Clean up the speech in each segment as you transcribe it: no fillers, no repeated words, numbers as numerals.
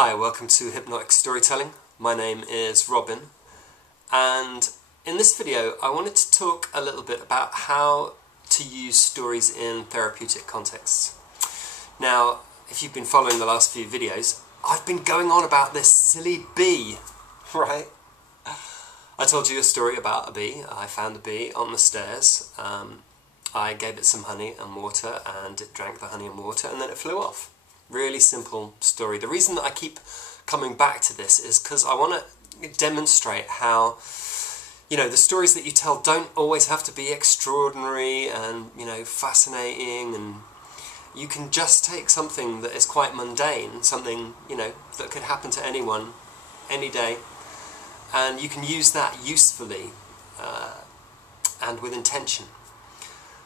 Hi, welcome to Hypnotic Storytelling. My name is Robin, and in this video I wanted to talk a little bit about how to use stories in therapeutic contexts. Now, if you've been following the last few videos, I've been going on about this silly bee, right? I told you a story about a bee. I found a bee on the stairs. I gave it some honey and water, and it drank the honey and water, and then it flew off. Really simple story. The reason that I keep coming back to this is because I want to demonstrate how, the stories that you tell don't always have to be extraordinary and, fascinating, and you can just take something that is quite mundane, something, that could happen to anyone, any day, and you can use that usefully and with intention.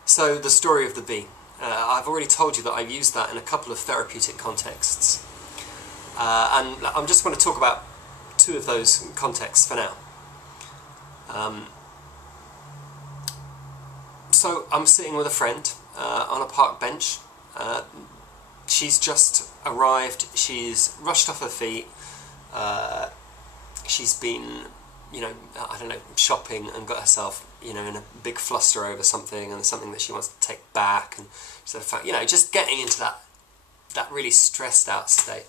So, the story of the bee. I've already told you that I've used that in a couple of therapeutic contexts. And I'm just going to talk about two of those contexts for now. So I'm sitting with a friend on a park bench. She's just arrived, she's rushed off her feet, she's been, shopping and got herself, in a big fluster over something, and something that she wants to take back, and so, just getting into that really stressed out state.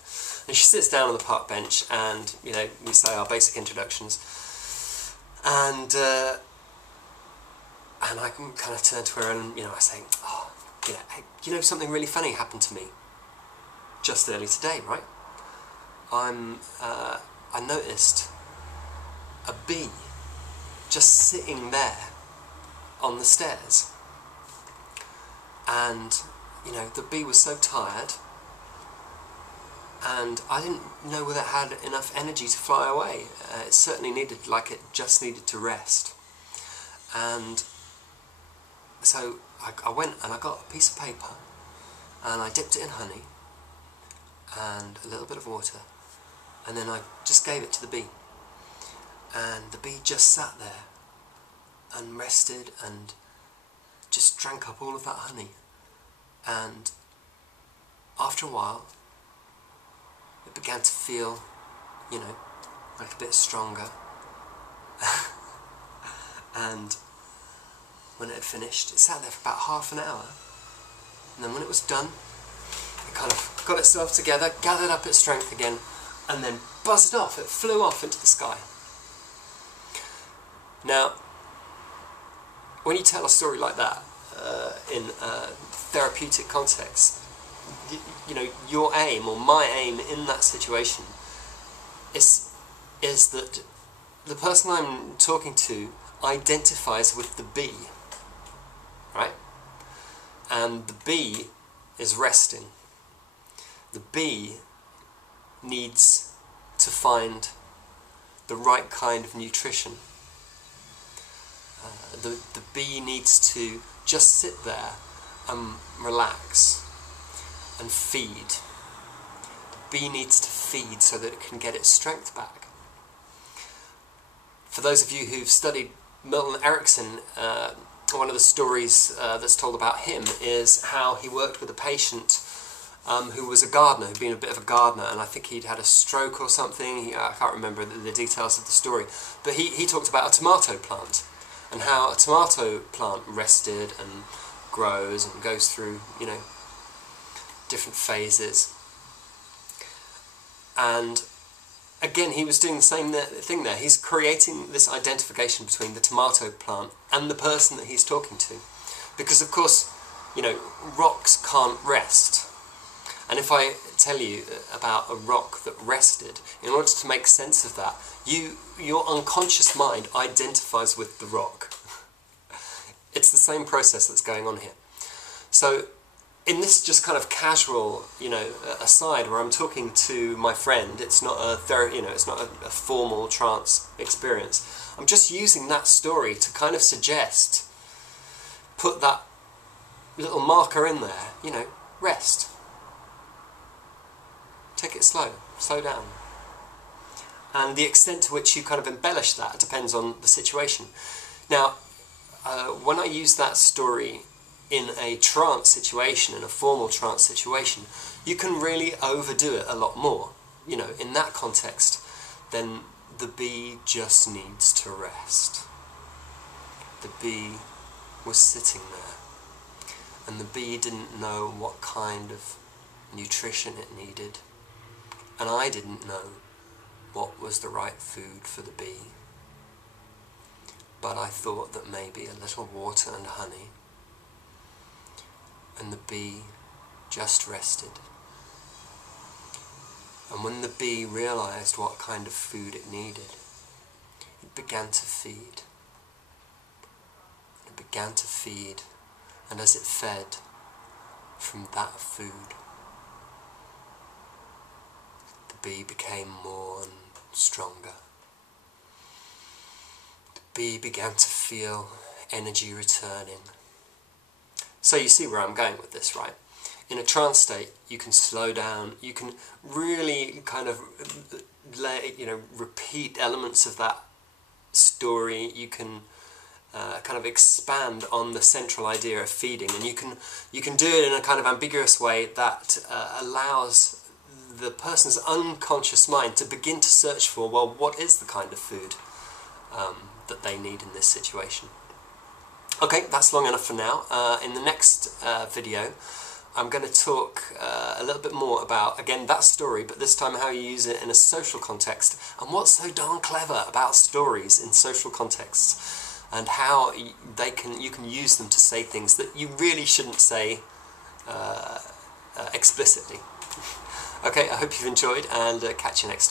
And she sits down on the park bench, and, we say our basic introductions, and I can kind of turn to her and, I say, hey, something really funny happened to me just early today, right? I noticed a bee just sitting there on the stairs, and the bee was so tired, and I didn't know whether it had enough energy to fly away. It certainly it just needed to rest. And so I went and I got a piece of paper, and I dipped it in honey and a little bit of water, and then I just gave it to the bee. And the bee just sat there and rested and just drank up all of that honey. And after a while, it began to feel, like a bit stronger. And when it had finished, it sat there for about half an hour. And then when it was done, it kind of got itself together, gathered up its strength again, and then buzzed off. It flew off into the sky. Now, when you tell a story like that in a therapeutic context, your aim, or my aim in that situation, is that the person I'm talking to identifies with the bee, right? And the bee is resting. The bee needs to find the right kind of nutrition. The bee needs to just sit there and relax and feed. The bee needs to feed so that it can get its strength back. For those of you who've studied Milton Erickson, one of the stories that's told about him is how he worked with a patient who was a gardener, who'd been a bit of a gardener, and I think he'd had a stroke or something. I can't remember the details of the story, but he talked about a tomato plant, and how a tomato plant rested and grows and goes through, different phases. And again, he was doing the same thing there. He's creating this identification between the tomato plant and the person that he's talking to. Because, of course, rocks can't rest. And if I tell you about a rock that rested, in order to make sense of that, your unconscious mind identifies with the rock. It's the same process that's going on here. So, in this just kind of casual, aside where I'm talking to my friend, it's not it's not a formal trance experience. I'm just using that story to kind of suggest, put that little marker in there, rest. Take it slow down. And the extent to which you kind of embellish that depends on the situation. Now, when I use that story in a trance situation, in a formal trance situation, you can really overdo it a lot more. in that context, then the bee just needs to rest. The bee was sitting there, and the bee didn't know what kind of nutrition it needed, and I didn't know what was the right food for the bee. But I thought that maybe a little water and honey, and the bee just rested. And when the bee realized what kind of food it needed, it began to feed. It began to feed, and as it fed from that food, the bee became more and stronger. The bee began to feel energy returning. So you see where I'm going with this, right? In a trance state, you can slow down, you can really kind of repeat elements of that story, you can kind of expand on the central idea of feeding, and you can do it in a kind of ambiguous way that allows the person's unconscious mind to begin to search for, well, what is the kind of food that they need in this situation. Okay, that's long enough for now. In the next video, I'm going to talk a little bit more about, again, that story, but this time how you use it in a social context, and what's so darn clever about stories in social contexts, and how you can use them to say things that you really shouldn't say explicitly. Okay, I hope you've enjoyed, and catch you next time.